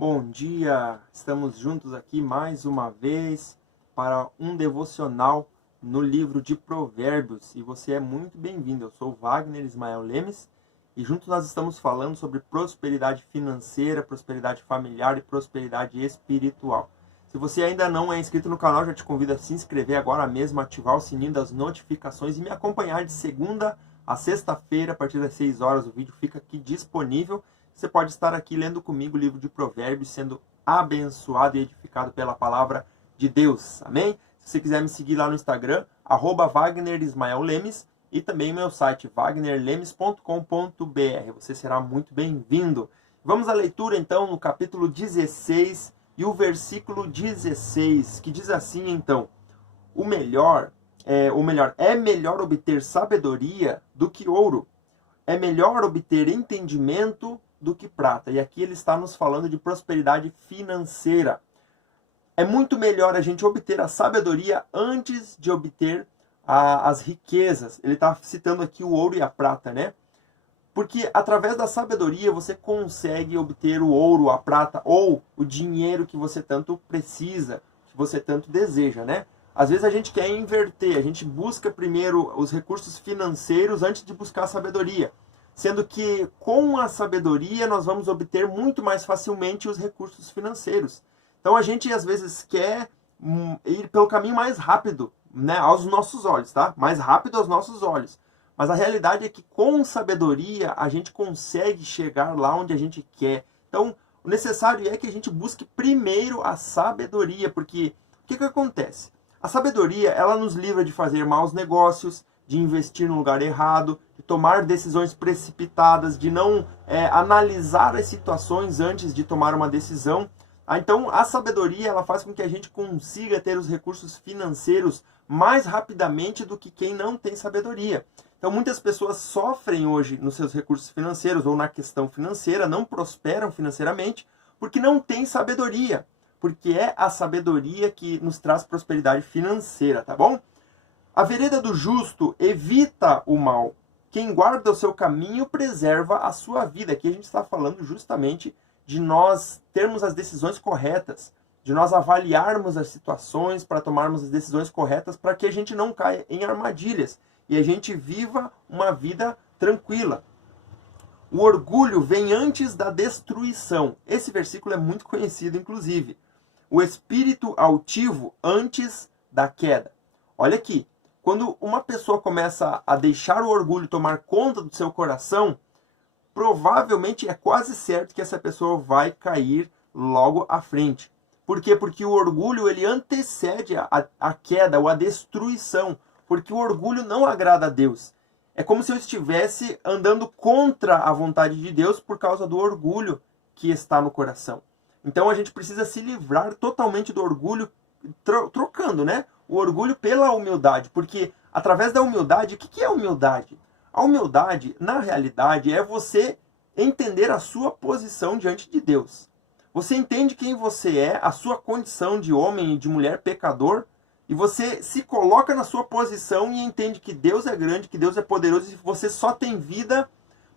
Bom dia, estamos juntos aqui mais uma vez para um devocional no livro de Provérbios e você é muito bem-vindo. Eu sou Wagner Ismael Lemes e juntos nós estamos falando sobre prosperidade financeira, prosperidade familiar e prosperidade espiritual. Se você ainda não é inscrito no canal, já te convido a se inscrever agora mesmo, ativar o sininho das notificações e me acompanhar de segunda a sexta-feira, a partir das 6 horas. O vídeo fica aqui disponível. Você pode estar aqui lendo comigo o livro de Provérbios, sendo abençoado e edificado pela palavra de Deus. Amém? Se você quiser me seguir lá no Instagram, @Wagner Ismael Lemes, e também meu site, wagnerlemes.com.br. Você será muito bem-vindo. Vamos à leitura, então, no capítulo 16 e o versículo 16, que diz assim, então: é melhor obter sabedoria do que ouro, é melhor obter entendimento do que prata. E aqui ele está nos falando de prosperidade financeira. É muito melhor a gente obter a sabedoria antes de obter as riquezas. Ele está citando aqui o ouro e a prata, né? Porque através da sabedoria você consegue obter o ouro, a prata ou o dinheiro que você tanto precisa, que você tanto deseja, né? Às vezes a gente quer inverter, a gente busca primeiro os recursos financeiros antes de buscar a sabedoria. Sendo que com a sabedoria nós vamos obter muito mais facilmente os recursos financeiros. Então a gente às vezes quer ir pelo caminho mais rápido, né, aos nossos olhos, tá? Mais rápido aos nossos olhos. Mas a realidade é que com sabedoria a gente consegue chegar lá onde a gente quer. Então o necessário é que a gente busque primeiro a sabedoria, porque o que acontece? A sabedoria, ela nos livra de fazer maus negócios, de investir no lugar errado, de tomar decisões precipitadas, de não analisar as situações antes de tomar uma decisão. Então, a sabedoria, ela faz com que a gente consiga ter os recursos financeiros mais rapidamente do que quem não tem sabedoria. Então, muitas pessoas sofrem hoje nos seus recursos financeiros ou na questão financeira, não prosperam financeiramente, porque não têm sabedoria. Porque é a sabedoria que nos traz prosperidade financeira, tá bom? A vereda do justo evita o mal. Quem guarda o seu caminho preserva a sua vida. Aqui a gente está falando justamente de nós termos as decisões corretas, de nós avaliarmos as situações para tomarmos as decisões corretas para que a gente não caia em armadilhas e a gente viva uma vida tranquila. O orgulho vem antes da destruição. Esse versículo é muito conhecido, inclusive. O espírito altivo antes da queda. Olha aqui. Quando uma pessoa começa a deixar o orgulho tomar conta do seu coração, provavelmente é quase certo que essa pessoa vai cair logo à frente. Por quê? Porque o orgulho ele antecede a queda ou a destruição. Porque o orgulho não agrada a Deus. É como se eu estivesse andando contra a vontade de Deus por causa do orgulho que está no coração. Então a gente precisa se livrar totalmente do orgulho, trocando, né? O orgulho pela humildade, porque através da humildade, o que é humildade? A humildade, na realidade, é você entender a sua posição diante de Deus. Você entende quem você é, a sua condição de homem e de mulher pecador, e você se coloca na sua posição e entende que Deus é grande, que Deus é poderoso, e você só tem vida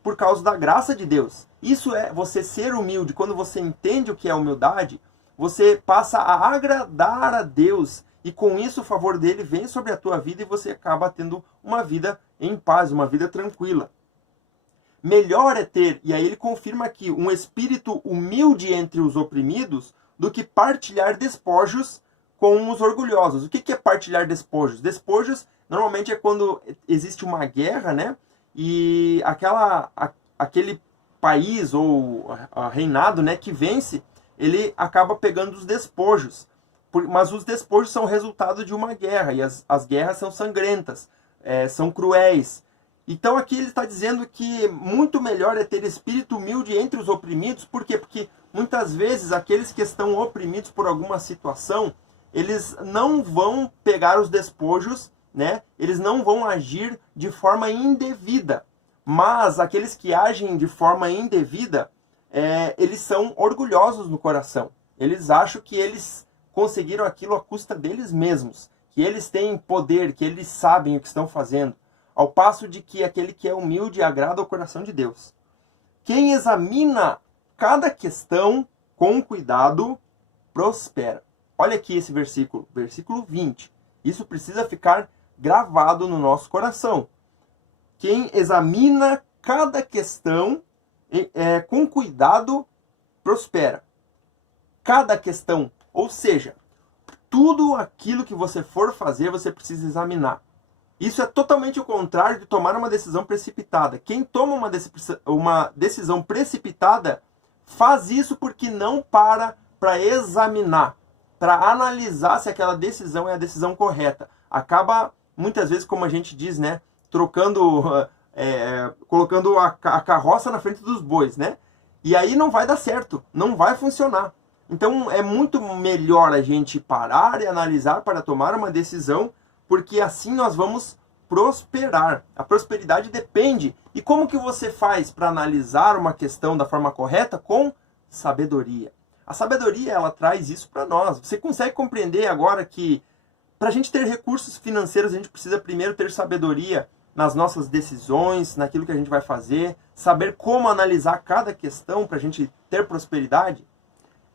por causa da graça de Deus. Isso é você ser humilde. Quando você entende o que é humildade, você passa a agradar a Deus. E com isso o favor dele vem sobre a tua vida e você acaba tendo uma vida em paz, uma vida tranquila. Melhor é ter, e aí ele confirma aqui, um espírito humilde entre os oprimidos do que partilhar despojos com os orgulhosos. O que é partilhar despojos? Despojos normalmente é quando existe uma guerra, né? E aquele país ou reinado, né, que vence, ele acaba pegando os despojos. Mas os despojos são resultado de uma guerra, e as guerras são sangrentas, são cruéis. Então aqui ele está dizendo que muito melhor é ter espírito humilde entre os oprimidos. Por quê? Porque muitas vezes aqueles que estão oprimidos por alguma situação, eles não vão pegar os despojos, né? Eles não vão agir de forma indevida. Mas aqueles que agem de forma indevida, eles são orgulhosos no coração. Eles acham que eles conseguiram aquilo à custa deles mesmos, que eles têm poder, que eles sabem o que estão fazendo, ao passo de que aquele que é humilde agrada ao coração de Deus. Quem examina cada questão com cuidado, prospera. Olha aqui esse versículo, versículo 20. Isso precisa ficar gravado no nosso coração. Quem examina cada questão com cuidado, prospera. Cada questão, ou seja, tudo aquilo que você for fazer, você precisa examinar. Isso é totalmente o contrário de tomar uma decisão precipitada. Quem toma uma decisão precipitada faz isso porque não para examinar, para analisar se aquela decisão é a decisão correta. Acaba, muitas vezes, como a gente diz, né, colocando a carroça na frente dos bois, né? E aí não vai dar certo, não vai funcionar. Então é muito melhor a gente parar e analisar para tomar uma decisão, porque assim nós vamos prosperar. A prosperidade depende. E como que você faz para analisar uma questão da forma correta? Com sabedoria. A sabedoria, ela traz isso para nós. Você consegue compreender agora que para a gente ter recursos financeiros, a gente precisa primeiro ter sabedoria nas nossas decisões, naquilo que a gente vai fazer, saber como analisar cada questão para a gente ter prosperidade?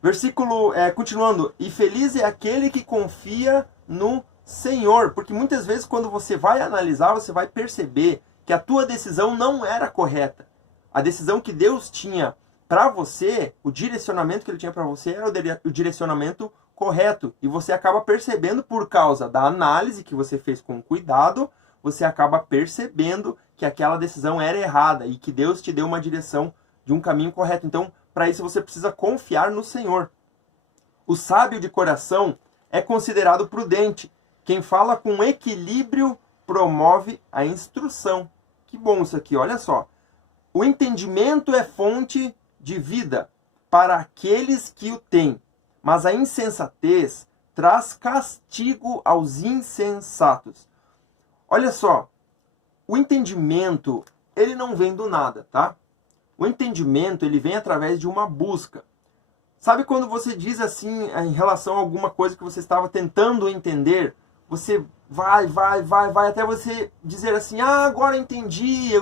Versículo, continuando, e feliz é aquele que confia no Senhor, porque muitas vezes quando você vai analisar, você vai perceber que a tua decisão não era correta. A decisão que Deus tinha para você, o direcionamento que Ele tinha para você era o direcionamento correto. E você acaba percebendo por causa da análise que você fez com cuidado, você acaba percebendo que aquela decisão era errada e que Deus te deu uma direção de um caminho correto. Então, para isso você precisa confiar no Senhor. O sábio de coração é considerado prudente. Quem fala com equilíbrio promove a instrução. Que bom isso aqui, olha só. O entendimento é fonte de vida para aqueles que o têm, mas a insensatez traz castigo aos insensatos. Olha só, o entendimento, ele não vem do nada, tá? O entendimento, ele vem através de uma busca. Sabe quando você diz assim, em relação a alguma coisa que você estava tentando entender, você vai, até você dizer assim, agora eu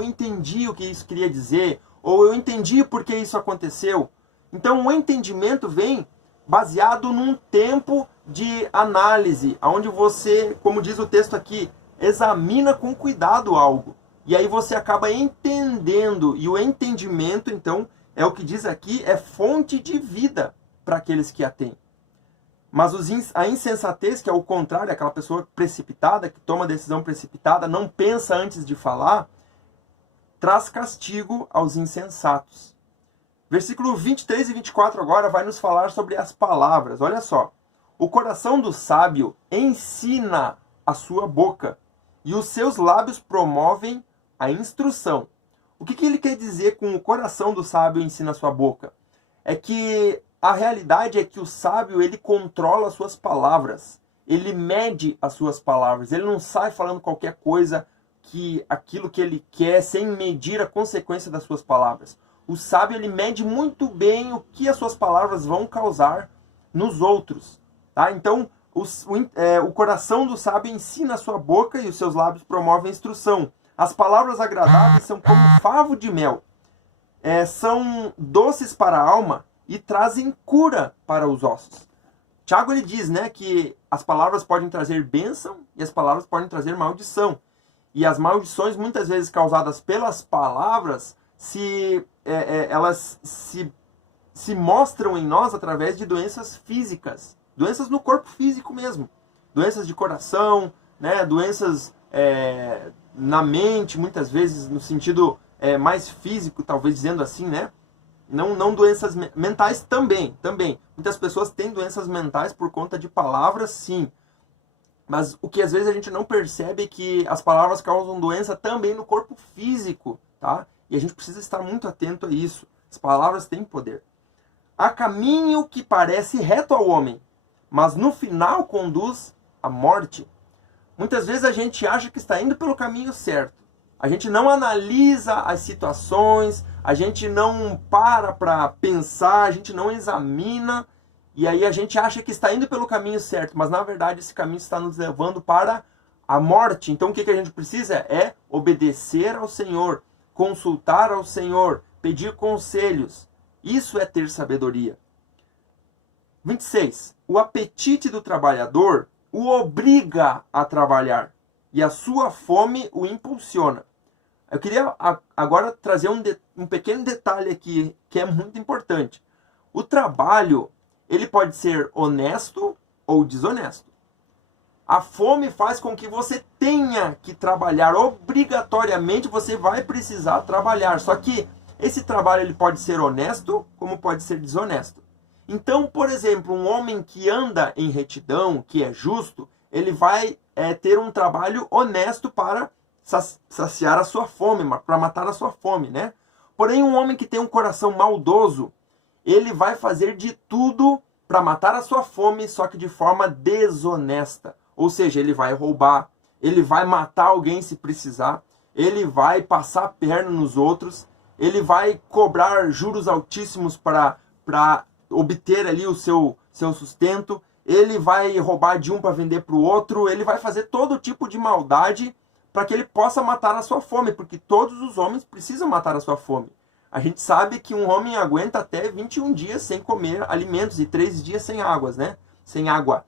entendi o que isso queria dizer, ou eu entendi por que isso aconteceu. Então o entendimento vem baseado num tempo de análise, onde você, como diz o texto aqui, examina com cuidado algo. E aí você acaba entendendo. E o entendimento, então, é o que diz aqui, é fonte de vida para aqueles que a têm. Mas a insensatez, que é o contrário, aquela pessoa precipitada, que toma decisão precipitada, não pensa antes de falar, traz castigo aos insensatos. Versículo 23 e 24 agora vai nos falar sobre as palavras. Olha só. O coração do sábio ensina a sua boca, e os seus lábios promovem a instrução. O que ele quer dizer com o coração do sábio ensina a sua boca? É que a realidade é que o sábio, ele controla as suas palavras. Ele mede as suas palavras. Ele não sai falando qualquer coisa, aquilo que ele quer, sem medir a consequência das suas palavras. O sábio, ele mede muito bem o que as suas palavras vão causar nos outros. Tá? Então, o coração do sábio ensina a sua boca e os seus lábios promovem a instrução. As palavras agradáveis são como favo de mel. São doces para a alma e trazem cura para os ossos. Tiago, ele diz, né, que as palavras podem trazer bênção e as palavras podem trazer maldição. E as maldições, muitas vezes causadas pelas palavras, elas se mostram em nós através de doenças físicas. Doenças no corpo físico mesmo. Doenças de coração, né, doenças na mente, muitas vezes no sentido mais físico, talvez dizendo assim, né? Não doenças mentais também. Muitas pessoas têm doenças mentais por conta de palavras, sim. Mas o que às vezes a gente não percebe é que as palavras causam doença também no corpo físico, tá? E a gente precisa estar muito atento a isso. As palavras têm poder. Há caminho que parece reto ao homem, mas no final conduz à morte. Muitas vezes a gente acha que está indo pelo caminho certo. A gente não analisa as situações, a gente não para pensar, a gente não examina, e aí a gente acha que está indo pelo caminho certo, mas na verdade esse caminho está nos levando para a morte. Então o que a gente precisa é obedecer ao Senhor, consultar ao Senhor, pedir conselhos. Isso é ter sabedoria. 26. O apetite do trabalhador o obriga a trabalhar e a sua fome o impulsiona. Eu queria agora trazer um pequeno detalhe aqui que é muito importante. O trabalho, ele pode ser honesto ou desonesto. A fome faz com que você tenha que trabalhar. Obrigatoriamente você vai precisar trabalhar. Só que esse trabalho ele pode ser honesto como pode ser desonesto. Então, por exemplo, um homem que anda em retidão, que é justo, ele vai ter um trabalho honesto para saciar a sua fome, para matar a sua fome, né? Porém, um homem que tem um coração maldoso, ele vai fazer de tudo para matar a sua fome, só que de forma desonesta. Ou seja, ele vai roubar, ele vai matar alguém se precisar, ele vai passar a perna nos outros, ele vai cobrar juros altíssimos para obter ali o seu sustento, ele vai roubar de um para vender para o outro, ele vai fazer todo tipo de maldade para que ele possa matar a sua fome, porque todos os homens precisam matar a sua fome. A gente sabe que um homem aguenta até 21 dias sem comer alimentos e 3 dias sem águas, né? Sem água.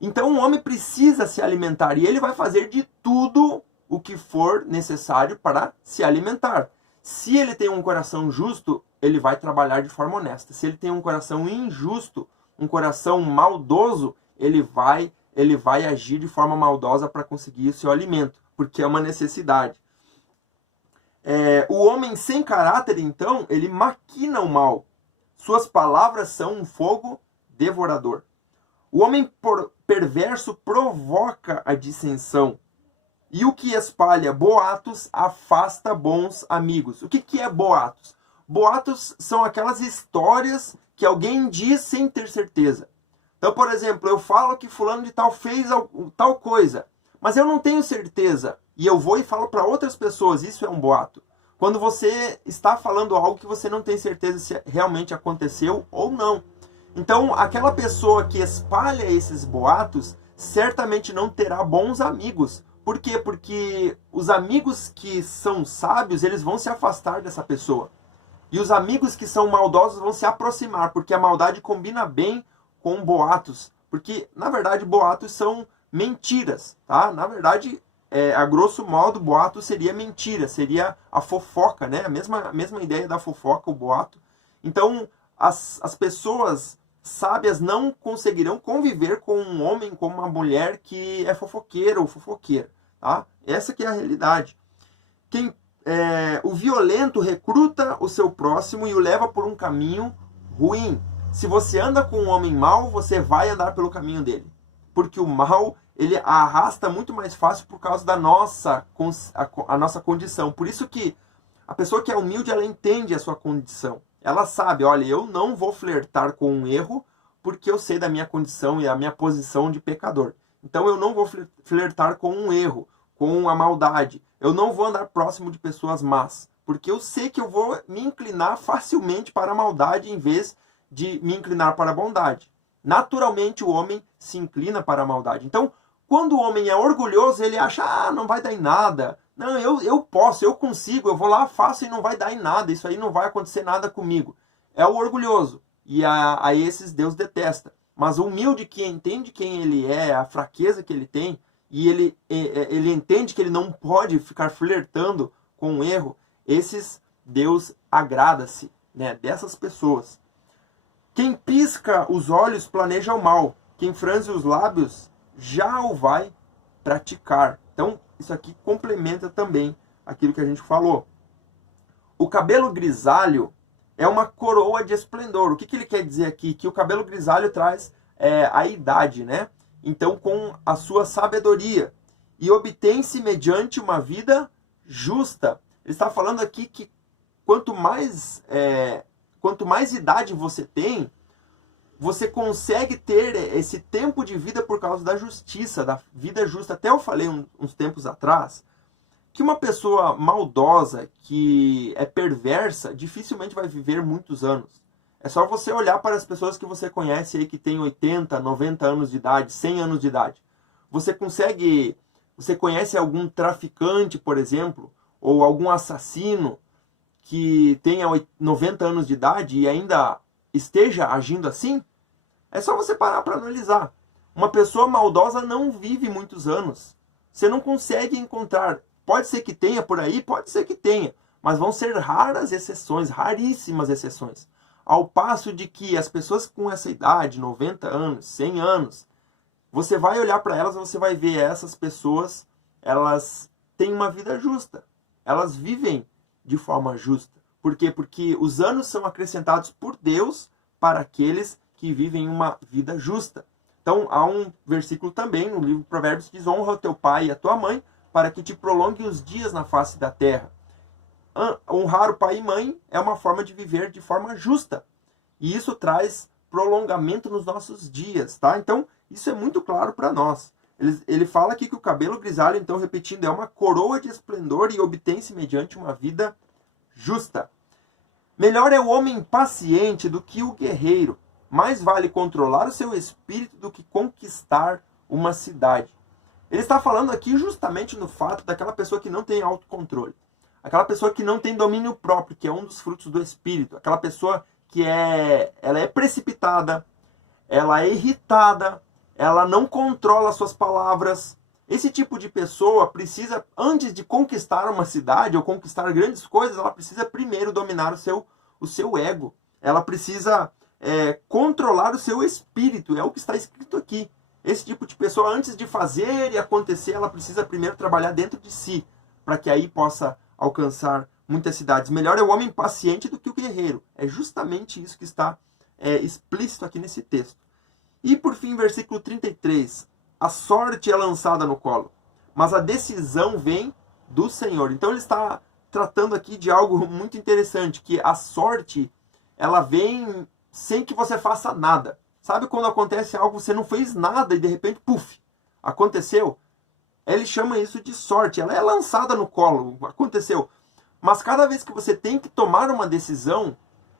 Então um homem precisa se alimentar e ele vai fazer de tudo o que for necessário para se alimentar. Se ele tem um coração justo, ele vai trabalhar de forma honesta. Se ele tem um coração injusto, um coração maldoso, ele vai agir de forma maldosa para conseguir o seu alimento, porque é uma necessidade. O homem sem caráter, então, ele maquina o mal. Suas palavras são um fogo devorador. O homem perverso provoca a dissensão. E o que espalha boatos afasta bons amigos. O que é boatos? Boatos são aquelas histórias que alguém diz sem ter certeza. Então, por exemplo, eu falo que fulano de tal fez tal coisa, mas eu não tenho certeza. E eu vou e falo para outras pessoas, isso é um boato. Quando você está falando algo que você não tem certeza se realmente aconteceu ou não. Então, aquela pessoa que espalha esses boatos, certamente não terá bons amigos. Por quê? Porque os amigos que são sábios, eles vão se afastar dessa pessoa. E os amigos que são maldosos vão se aproximar, porque a maldade combina bem com boatos. Porque, na verdade, boatos são mentiras, tá? Na verdade, a grosso modo, boato seria mentira, seria a fofoca, né? A mesma ideia da fofoca, o boato. Então, as pessoas sábias não conseguirão conviver com um homem, com uma mulher que é fofoqueira ou fofoqueira, tá? Essa que é a realidade. O violento recruta o seu próximo e o leva por um caminho ruim. Se você anda com um homem mau, você vai andar pelo caminho dele. Porque o mal, ele arrasta muito mais fácil por causa da nossa condição. Por isso que a pessoa que é humilde, ela entende a sua condição. Ela sabe, olha, eu não vou flertar com um erro porque eu sei da minha condição e a minha posição de pecador. Então eu não vou flertar com um erro, com a maldade. Eu não vou andar próximo de pessoas más, porque eu sei que eu vou me inclinar facilmente para a maldade em vez de me inclinar para a bondade. Naturalmente o homem se inclina para a maldade. Então, quando o homem é orgulhoso, ele acha, não vai dar em nada. Não, eu posso, eu consigo, eu vou lá, faço e não vai dar em nada. Isso aí não vai acontecer nada comigo. É o orgulhoso. E a esses Deus detesta. Mas o humilde que entende quem ele é, a fraqueza que ele tem, e ele entende que ele não pode ficar flertando com o erro, esses Deus agrada-se, né, dessas pessoas. Quem pisca os olhos planeja o mal. Quem franze os lábios já o vai praticar. Então, isso aqui complementa também aquilo que a gente falou. O cabelo grisalho é uma coroa de esplendor. O que ele quer dizer aqui? Que o cabelo grisalho traz a idade, né? Então, com a sua sabedoria. E obtém-se mediante uma vida justa. Ele está falando aqui que quanto mais idade você tem, você consegue ter esse tempo de vida por causa da justiça, da vida justa. Até eu falei uns tempos atrás que uma pessoa maldosa, que é perversa, dificilmente vai viver muitos anos. É só você olhar para as pessoas que você conhece aí que tem 80, 90 anos de idade, 100 anos de idade. Você conhece algum traficante, por exemplo, ou algum assassino que tenha 90 anos de idade e ainda esteja agindo assim? É só você parar para analisar. Uma pessoa maldosa não vive muitos anos. Você não consegue encontrar. Pode ser que tenha por aí, pode ser que tenha. Mas vão ser raras exceções, raríssimas exceções. Ao passo de que as pessoas com essa idade, 90 anos, 100 anos, você vai olhar para elas e você vai ver essas pessoas, elas têm uma vida justa. Elas vivem de forma justa. Por quê? Porque os anos são acrescentados por Deus para aqueles que vivem uma vida justa. Então, há um versículo também no livro de Provérbios que diz: honra o teu pai e a tua mãe, para que te prolongue os dias na face da terra. Honrar o pai e mãe é uma forma de viver de forma justa. E isso traz prolongamento nos nossos dias, tá? Então, isso é muito claro para nós. Ele fala aqui que o cabelo grisalho, então, repetindo, é uma coroa de esplendor e obtém-se mediante uma vida justa. Melhor é o homem paciente do que o guerreiro. Mais vale controlar o seu espírito do que conquistar uma cidade. Ele está falando aqui justamente no fato daquela pessoa que não tem autocontrole. Aquela pessoa que não tem domínio próprio, que é um dos frutos do espírito. Aquela pessoa que ela é precipitada, ela é irritada, ela não controla suas palavras. Esse tipo de pessoa precisa, antes de conquistar uma cidade ou conquistar grandes coisas, ela precisa primeiro dominar o seu ego. Ela precisa controlar o seu espírito, é o que está escrito aqui. Esse tipo de pessoa, antes de fazer e acontecer, ela precisa primeiro trabalhar dentro de si, para que aí possa alcançar muitas cidades. Melhor é o homem paciente do que o guerreiro. É justamente isso que está explícito aqui nesse texto. E por fim, versículo 33. A sorte é lançada no colo, mas a decisão vem do Senhor. Então ele está tratando aqui de algo muito interessante, que a sorte, ela vem sem que você faça nada. Sabe quando acontece algo, você não fez nada e de repente, puf, aconteceu? Ele chama isso de sorte. Ela é lançada no colo, aconteceu. Mas cada vez que você tem que tomar uma decisão,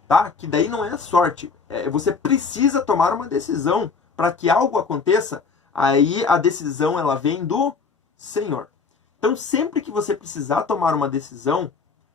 tá? Que daí não é sorte. Você precisa tomar uma decisão para que algo aconteça. Aí a decisão ela vem do Senhor. Então sempre que você precisar tomar uma decisão,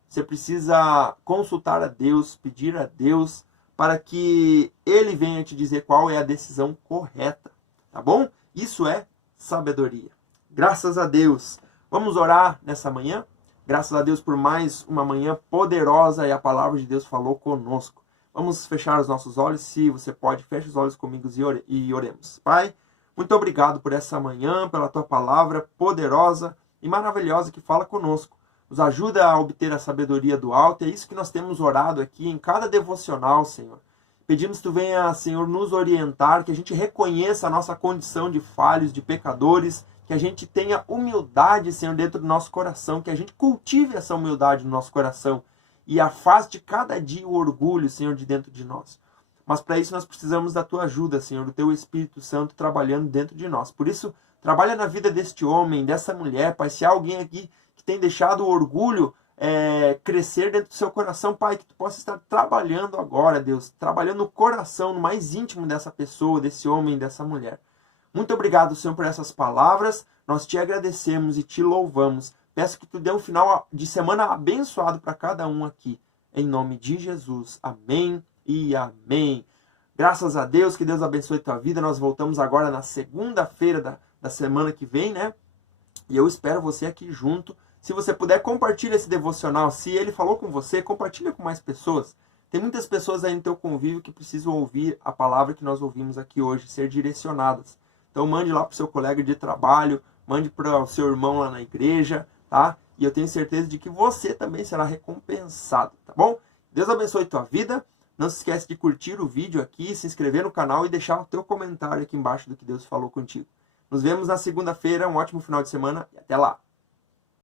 você precisa consultar a Deus, pedir a Deus para que Ele venha te dizer qual é a decisão correta. Tá bom? Isso é sabedoria. Graças a Deus. Vamos orar nessa manhã? Graças a Deus por mais uma manhã poderosa e a palavra de Deus falou conosco. Vamos fechar os nossos olhos. Se você pode, feche os olhos comigo e oremos. Pai, muito obrigado por essa manhã, pela tua palavra poderosa e maravilhosa que fala conosco. Nos ajuda a obter a sabedoria do alto. É isso que nós temos orado aqui em cada devocional, Senhor. Pedimos que tu venha, Senhor, nos orientar, que a gente reconheça a nossa condição de falhos, de pecadores, que a gente tenha humildade, Senhor, dentro do nosso coração, que a gente cultive essa humildade no nosso coração e afaste cada dia o orgulho, Senhor, de dentro de nós. Mas para isso nós precisamos da tua ajuda, Senhor, do teu Espírito Santo trabalhando dentro de nós. Por isso, trabalha na vida deste homem, dessa mulher, Pai. Se há alguém aqui que tem deixado o orgulho crescer dentro do seu coração, Pai, que tu possa estar trabalhando agora, Deus, trabalhando no coração, no mais íntimo dessa pessoa, desse homem, dessa mulher. Muito obrigado, Senhor, por essas palavras. Nós te agradecemos e te louvamos. Peço que tu dê um final de semana abençoado para cada um aqui. Em nome de Jesus. Amém e amém. Graças a Deus, que Deus abençoe a tua vida. Nós voltamos agora na segunda-feira da semana que vem, né? E eu espero você aqui junto. Se você puder, compartilha esse devocional. Se ele falou com você, compartilha com mais pessoas. Tem muitas pessoas aí no teu convívio que precisam ouvir a palavra que nós ouvimos aqui hoje, ser direcionadas. Então mande lá para o seu colega de trabalho, mande para o seu irmão lá na igreja, tá? E eu tenho certeza de que você também será recompensado, tá bom? Deus abençoe tua vida. Não se esquece de curtir o vídeo aqui, se inscrever no canal e deixar o teu comentário aqui embaixo do que Deus falou contigo. Nos vemos na segunda-feira. Um ótimo final de semana e até lá!